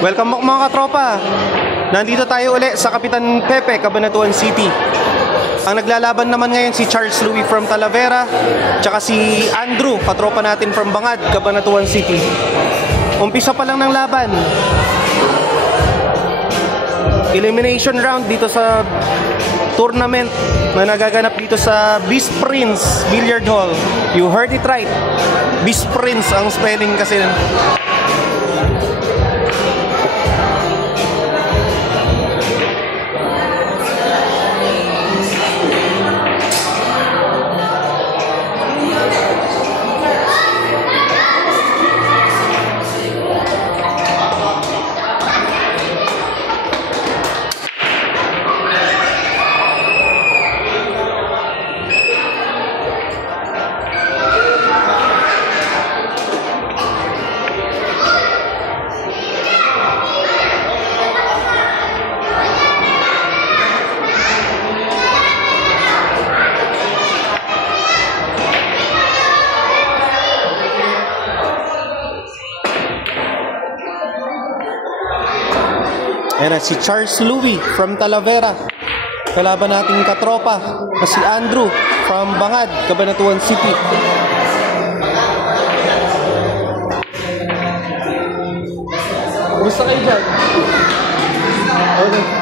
Welcome back mga katropa. Nandito tayo uli sa Kapitan Pepe, Cabanatuan City. Ang naglalaban naman ngayon si Charles Louis from Talavera, tsaka si Andrew, katropa natin from Bangad, Cabanatuan City. Umpisa pa lang ng laban. Elimination round dito sa tournament na nagaganap dito sa Beast Prince Billiard Hall. You heard it right. Beast Prince ang spelling kasi. Ayan na, si Charles Louis from Talavera. Kalaban nating katropa na si Andrew from Bangad, Cabanatuan City. Gusto kayo dyan? Okay.